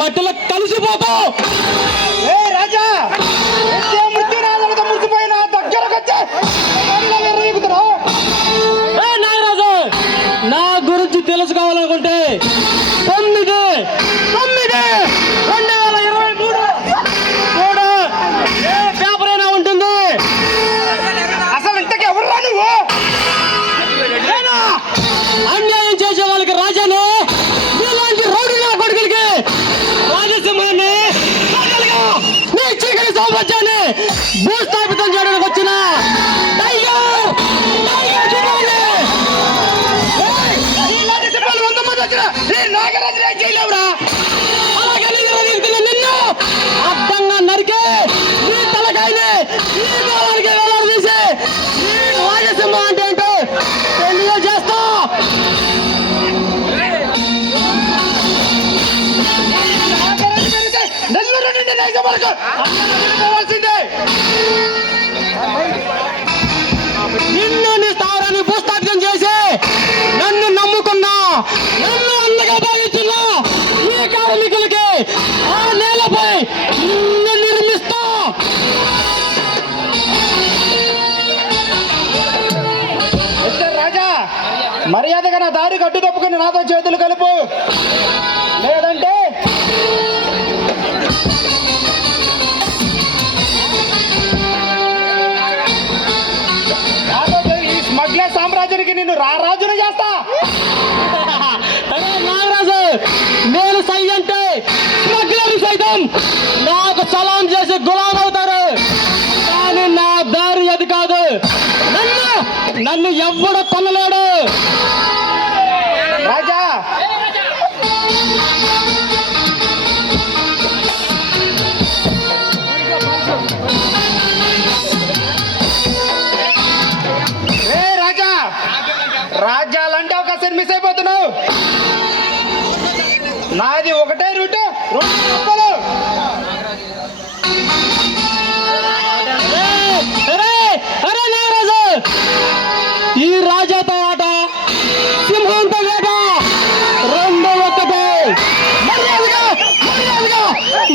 మట్టిలో కలిసిపోతావు. రాజా మురిసిపోయిన దగ్గరకు నాగరాజు, నా గురించి తెలుసుకోవాలనుకుంటే 9/9/2023 పేపర్ అయినా ఉంటుంది. అసలు ఇంతకీ ఎవరురా నువ్వు? అన్యాయం చేసే వాళ్ళకి రాజాను, ఇలాంటి రౌడీ నా కొడుకులకి రాజసింహాన్ని నీ చీకటి సామ్రాజ్యాన్ని భూస్థాపితం చేయడానికి వచ్చిన నిన్ను అడ్డంగా నరికే నీ తలకాయని ఈ కాలానికి వేలాడదీసి రాజసింహ అంటే ఏంటో తెలియజేస్తా. నెల్లూరు నుండి నైజాం వరకు పోవాల్సిందే. నిన్ను నీ స్థావరాన్ని భూస్థాపితం చేసి నన్ను నమ్ముకున్నా, నన్ను అండగా భావించిన ఈ కార్మికులకి ఆ నేలపై నిన్ను నిర్మిస్తా. రాజా, మర్యాదగా నా దారి కట్టు తప్పుకుని నాతో చేతులు కలుపు, లేదంటే ఈ స్మగ్లర్ సామ్రాజ్యానికి నిన్ను రారాజును చేస్తా. నాగరాజు, నేను సై అంటే స్మగ్లర్లు సైతం నాకు సలాం చేసి గులాం అవుతారు. కానీ నా దారి అది కాదు. నన్ను ఎవ్వడు కొనలేడు. రాజా, రాజా, రాజ్యాలంటే ఒకసారి మిస్ అయిపోతున్నావు. నాది ఒకటే రూట్, నాగరాజు, ఈ రాజాతో ఆట సింహంతో వేట రెండు ఒక్కటే. మర్యాదగా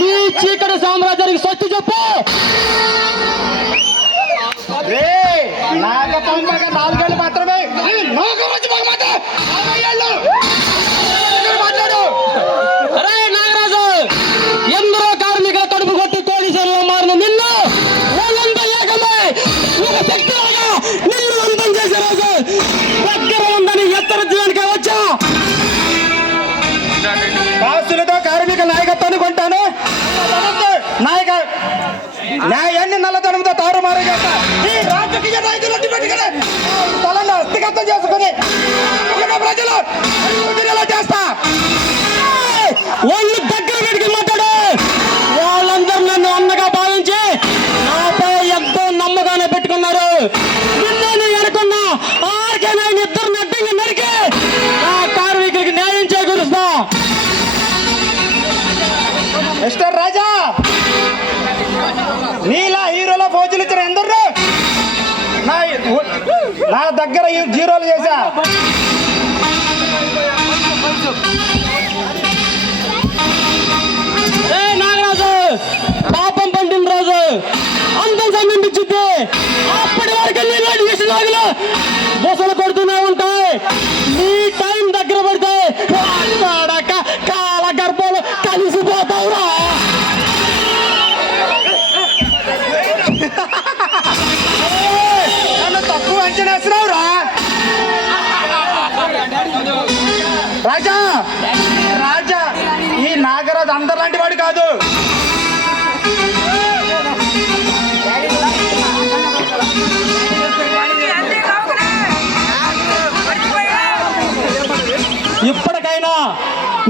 ఈ చీకటి సామ్రాజ్యానికి స్వస్తి చెప్పు. నాగపాంబగా 4 ఏళ్ళు మాత్రమే. నాగరాజు, ఎందరో కార్మికుల కడుపు కొట్టి కోటీశ్వరులు మారిన నిన్ను వాళ్ళంతా ఏకమై ఒక శక్తిలాగా నిన్ను అంతం చేసే రోజు దగ్గర ఉందని హెచ్చరించడానికి వచ్చా. కాసులతో కార్మిక నాయకత్వాన్ని కొంటాను. న్యాయాన్ని నల్లధనంతో తారుమారు చేస్తా. ఈ రాజకీయ నాయకులన్నీ పెట్టుకుని తలను హస్తిగతం చేసుకుని ప్రజలు చేస్తా. వాళ్ళు దగ్గర పెట్టుకు మాట్లాడు. వాళ్ళందరూ నన్ను అన్నగా భావించి నాపై ఎంతో నమ్మకాన్ని పెట్టుకున్నారు. నిన్ను అనుకున్నా ఆర్కేనా ఇద్దరు నడ్డంగా నరికి ఆ కార్మికులకి న్యాయం చేకూరుస్తా. మిస్టర్ రాజా, నీలా హీరోలో ఫోజులు ఇచ్చిన ఎందరు నా దగ్గర జీరోలు చేశా. నాగరాజు, పాపం పండిన రోజు అందం సమీపించింది. అప్పటి వరకు నీలాంటి విషయాలు బొసలు కొడుతూనే ఉంటాయి. నీ టైం దగ్గర పడితే కాల గర్భాలు కలిసిపోతావురా. నన్ను తక్కువ అంచనా వేసినావురా. రాజా, రాజా, ఈ నాగరాజు అందరిలాంటి వాడు కాదు. ఇప్పటికైనా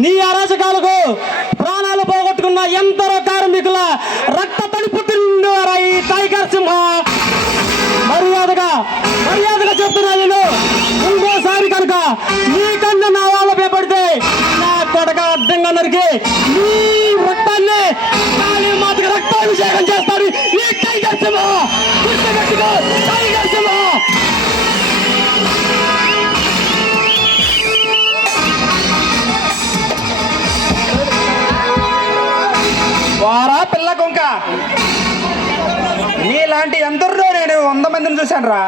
నీ అరాచకాలకు ప్రాణాలు పోగొట్టుకున్న ఎందరో కార్మికుల రక్త తడుపు తిన్నారా ఈ టైగర్ సింహ. మర్యాదగా చెప్తున్నా, నేను ఇంకోసారి కనుక నీకన్నా నా వాళ్ళ పేపడితే నా కొడక అడ్డంగా నరికి నీ రక్తాన్ని మాతకి రక్తాభిషేకం చేస్తాడు ఈ టైగర్ సింహ. గుర్తుపెట్టుకో, టైగర్ సింహ. పిల్ల కొంక నీలాంటి ఎందరిలో నేను 100 మందిని చూశాను రా.